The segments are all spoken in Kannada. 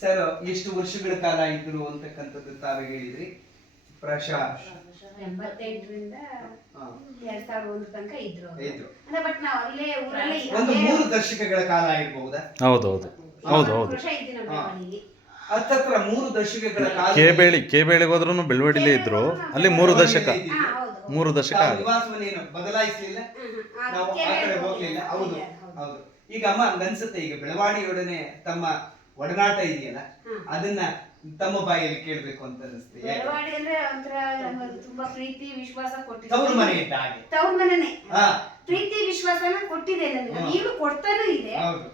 ಸರ್ ಎಷ್ಟು ವರ್ಷಗಳ ಕಾಲ ಇದ್ರು ಅಂತಕ್ಕಂಥದ್ದು ತಾವೇ ಹೇಳಿದ್ರಿ? ಪ್ರಶಾಂತ್ ಎಂಬತ್ತೆಂಟರಿಂದ ಹಾ, ಎರಡ್ ಸಾವಿರದ ಒಂದು ತನಕ ಇದ್ರು ಅವ್ರು. ಇದ್ರು. ಅಂದ್ರೆ ಬಟ್ ನಾವ್ ಅಲ್ಲೇ ಊರಲ್ಲೇ ಒಂದು ಮೂರು ದಶಕಗಳ ಕಾಲ ಆಗಿರ್ಬಹುದಾ ಹೌದೌದು. ಹೌದು ಹೌದು. ವರ್ಷ ಇದ್ದೆ ನಮ್ಮ ಹಾ. ಮನೆಯಲ್ಲಿ. ಹತ್ತತ್ರ ಮೂರು ದಶಕಗಳ ಕಾಲ ಕೇಬೇಳಿ ಕೇಬೇಳಿಗೆ ಹೋದ್ರೂ ಬೆಳವಡಿಲೇ ಇದ್ರು. ಅಲ್ಲಿ ಮೂರು ದಶಕ. ಹಾ, ಹೌದು. ಮೂರು ದಶಕ ತಾವು ಆಗಿದೆ. ನಿವಾಸವನ್ನೇನು ಬದಲಾಯಿಸಲಿಲ್ಲ? ನಾವು ಆ ಕಡೆ ಹೋಗ್ಲಿಲ್ಲ. ಹೋಗ್ಲಿಲ್ಲ. ಹೌದು ಹೌದು. ಹೌದು. ಈಗ ಅಮ್ಮ ಅನ್ಸುತ್ತೆ ಈಗ ಬೆಳವಾಡಿಯೊಡನೆ ತಮ್ಮ ಒಡನಾಟ ಇದೆಯಲ್ಲ ಅದನ್ನ ತಮ್ಮ ಬಾಯಲ್ಲಿ ಕೇಳ್ಬೇಕು ಅಂತ ಅನಿಸ್ತದೆ? ಬೆಳವಾಡಿ ಅಂದ್ರೆ ಒಂಥರ ನಮಗೆ ತುಂಬಾ ಪ್ರೀತಿ ವಿಶ್ವಾಸ ತವರು ಮನೆ ಕೊಟ್ಟಿದೆ ಇದ್ದ ಹಾಗೆ ತವ್ರ ಮನೆನೇ ಹಾ ಪ್ರೀತಿ ವಿಶ್ವಾಸನ ಕೊಟ್ಟಿದೆ ನನಗೆ. ಈಗಲೂ ಕೊಡ್ತಾನೂ ಇದೆ ಹೌದು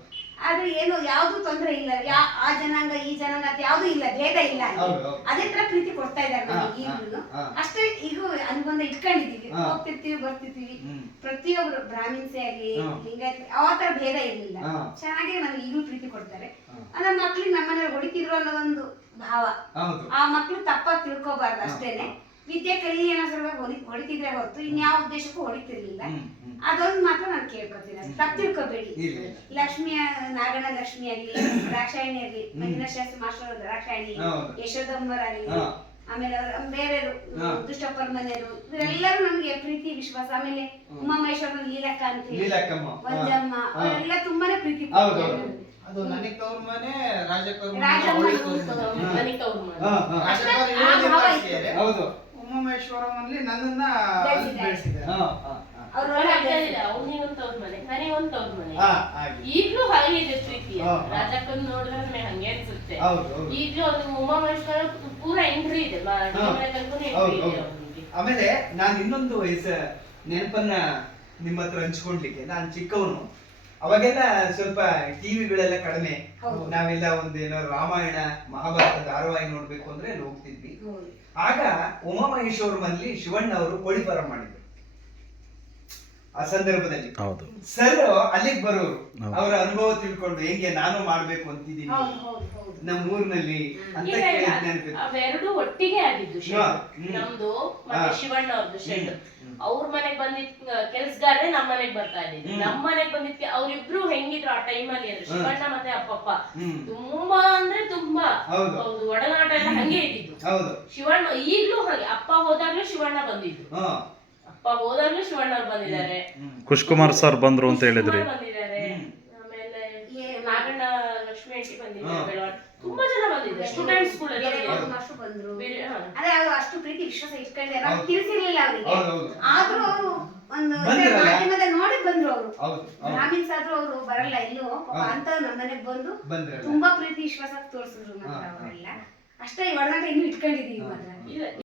ಆದ್ರೆ ಏನು ಯಾವ್ದು ತೊಂದ್ರೆ ಇಲ್ಲ ಯಾ ಆ ಜನಾಂಗ ಈ ಜನಾಂಗ ಅಂತ ಯಾವ್ದು ಇಲ್ಲ ಭೇದ ಇಲ್ಲ ಅಲ್ಲಿ. ಹೌದು, ಹೌದು. ಅದೇ ತರ ಪ್ರೀತಿ ಕೊಡ್ತಾ ಇದ್ದಾರೆ ನಮಗೆ ಈಗಲೂ ಹಾ, ಹಾ. ಅಷ್ಟೇ ಈಗ ಅನುಬಂಧ ಇಟ್ಕೊಂಡಿದೀವಿ ಹಾ. ಹೋಗ್ತಿರ್ತೀವಿ ಬರ್ತಿರ್ತೀವಿ ಹ್ಮ್ ಪ್ರತಿಯೊಬ್ರು ಬ್ರಾಹ್ಮಿನ್ಸೇ ಆಗ್ಲಿ ಹಾ. ಲಿಂಗಾಯತ್ ಆ ತರ ಭೇದ ಇರ್ಲಿಲ್ಲ ಹಾ. ಚೆನ್ನಾಗಿ ಕೊಡ್ತಾರೆ. ಅಂದ್ರೆ ಮಕ್ಳಿಗೆ ನಮ್ಮನೆ ಹೊಡಿತಿದ್ರು ಅನ್ನೋ ಒಂದು ಭಾವ. ಆ ಮಕ್ಳು ತಪ್ಪಾಗಿ ತಿಳ್ಕೊಬಾರ್ದು ಅಷ್ಟೇನೆ. ವಿದ್ಯೆ ಕಲಿ ಏನೋ ಸಲುವಾಗಿ ಹೊಡಿ ಹೊಡಿತಿದ್ರೆ ಹೊರತು ಇನ್ಯಾವ ಉದ್ದೇಶಕ್ಕೂ ಹೊಡಿತಿರ್ಲಿಲ್ಲ. ಅದೊಂದು ಮಾತ್ರ ನಾನು ಕೇಳ್ಕೊತೀನಿ. ತಪ್ಪು ತಿಳ್ಕೊಬೇಡಿ. ಲಕ್ಷ್ಮಿಯ ನಾಗಣ ಲಕ್ಷ್ಮಿ ಆಗ್ಲಿ ದ್ರಾಕ್ಷಾಯಣಿ ಆಗ್ಲಿ ಮಂಜುನಾಥ ಮಾಸ್ಟರ್ ದ್ರಾಕ್ಷಾಯಣಿ ಹೌದು. ಯಶೋಧಮ್ಮರಾಗ್ಲಿ ಆಮೇಲೆ ಅವ್ರ ಬೇರೆ ಹಾ. ದುಷ್ಟಪ್ಪರ ಮನೆಯವರು ಇವರೆಲ್ಲರೂ ನಮ್ಗೆ ಪ್ರೀತಿ ವಿಶ್ವಾಸ. ಆಮೇಲೆ ಉಮಾಮಹೇಶ್ವರನ ಲೀಲಕ್ಕ ಅಂತ ಹೇಳಿ ಒಂದಮ್ಮ ಅವರೆಲ್ಲ ತುಂಬಾನೇ ಪ್ರೀತಿ ಅದು ನನಗೆ ತವ್ರ ಮನೆ ರಾಜಕವ್ರ ಹೌದು. ಉಮಾಮೇಶ್ವರಮಲ್ಲಿ ನನ್ನನ್ನ ಬೆಳೆಸಿದೆ. ಈಗ್ಲೂ ಹಾಗೆ ಇದೆ ಪ್ರೀತಿ. ರಾಜಕ್ಕನ್ ನೋಡಿದ್ರೆ ಹಂಗೆ ಅನ್ಸುತ್ತೆ. ಈಗ್ಲೂ ಅವ್ನಿಗೆ ಉಮಾಮಹೇಶ್ವರ ಪೂರ ಎಂಟ್ರಿ ಇದೆ. ಆಮೇಲೆ ನಾನು ಇನ್ನೊಂದು ನೆನಪನ್ನ ನಿಮ್ಮ ಹತ್ರ ಹಂಚ್ಕೊಳ್ಲಿಕ್ಕೆ ನಾನು ಚಿಕ್ಕವನು. ಅವಾಗೆಲ್ಲ ಸ್ವಲ್ಪ ಟಿವಿಗಳೆಲ್ಲ ಕಡಿಮೆ. ನಾವೆಲ್ಲ ಒಂದೇನೋ ರಾಮಾಯಣ ಮಹಾಭಾರತ ಧಾರಾವಾಹಿ ನೋಡ್ಬೇಕು ಅಂದ್ರೆ ಹೋಗ್ತಿದ್ವಿ. ಆಗ ಆಗ ಉಮಾಮಹೇಶ್ವರಮಲ್ಲಿ ಶಿವಣ್ಣ ಅವರು ಕೋಳಿಫಾರಂ ಮಾಡಿದ್ರು. ಆ ಸಂದರ್ಭದಲ್ಲಿ. ಹೌದು. ಸರ್ ಅಲ್ಲಿಗೆ ಬರೋರು ಅವರ ಅನುಭವ ತಿಳ್ಕೊಂಡು ಹೆಂಗೆ ನಾನು ಮಾಡ್ಬೇಕು ಅಂತಿದ್ದೀನಿ. ಹೌದು ಹೌದು ಹೌದು. ನಮ್ಮ ಊರಿನಲ್ಲಿ ಅಂತ ಅವೆರಡು ಒಟ್ಟಿಗೆ ಆಗಿದ್ದು ನಮ್ದು ಮತ್ತೆ ಶಿವಣ್ಣ ಅವ್ರದ್ದು ಶೆಡ್. ಅವ್ರ ಮನೆಗ್ ಬಂದಿದ್ ಕೆಲ್ಸಗಾರೇ ನಮ್ಮ ಮನೆಗ್ ಬರ್ತಾ ಇದ್ದಿದ್ದು. ಹ್ಮ್. ನಮ್ಮ ಮನೆಗ್ ಬಂದಿದ್ಕೆ ಅವ್ರಿಬ್ರು ಹೆಂಗಿದ್ರು ಆ ಟೈಮ್ ಅಲ್ಲಿ ಅಂದ್ರೆ ಶಿವಣ್ಣ ಮತ್ತೆ ಅಪ್ಪಪ್ಪ. ತುಂಬಾ ಅಂದ್ರೆ ತುಂಬಾ. ಹೌದು. ಒಡನಾಟ ಎಲ್ಲ ಹಂಗೆ ಇದ್ದಿದ್ದು. ಹೌದು. ಶಿವಣ್ಣ ಈಗ್ಲೂ ಹಾಗೆ ಅಪ್ಪ ಹೋದಾಗ್ಲೂ ಶಿವಣ್ಣ ಬಂದಿದ್ದು. ಹಾ. ಅಪ್ಪ ಹೋದಾಗ್ಲೂ ಬಂದಿದ್ದಾರೆ. ಸರ್ ಬಂದ್ರು ಅಂತ ಹೇಳಿದ್ರಿ. ಬಂದಿದ್ದಾರೆ. ಆಮೇಲೆ ನಾಗಣ್ಣ ಲಕ್ಷ್ಮಿ ಆಂಟಿ ಬಂದಿದ್ದಾರೆ ಹಾ. ತುಂಬಾ ಜನ ಬಂದಿದ್ದಾರೆ. ಸ್ಟೂಡೆಂಟ್ಸ್ ಮಾಸ್ಟ್ರು ಬಂದ್ರು. ಅದೇ ಅವ್ರು ಅಷ್ಟು ಪ್ರೀತಿ ವಿಶ್ವಾಸ ಇಟ್ಕೊಂಡೆ ನಾವು ಹೌದು. ತಿಳಿಸಿರ್ಲಿಲ್ಲ ಅವರಿಗೆ. ಹೌದು, ಹೌದು. ಆದ್ರೂ ಅವರು ಒಂದು ಬಂದ್ರಲ್ಲ? ಮಾಧ್ಯಮದಲ್ಲಿ ನೋಡಿ ಬಂದ್ರು ಅವರು. ಹೌದು ಆದ್ರೂ ಅವರು ಬರಲ್ಲ ಇಲ್ಲೂ ಪಾಪ ಹಾ. ಅಂತ ನಮ್ಮ ಮನೆಗ್ ಬಂದು ಬಂದ್ರಲ್ಲ. ತುಂಬಾ ಪ್ರೀತಿ ವಿಶ್ವಾಸ ತೋರಿಸಿದ್ರು ಮಾತ್ರ ಹಾ, ಹಾ. ಅವರೆಲ್ಲ. ಅಷ್ಟೇ ಈ ಒಡನಾಟ ಇನ್ನೂ ಇಟ್ಕೊಂಡಿದೀವಿ ಮಾತ್ರ. ಇಲ್ಲ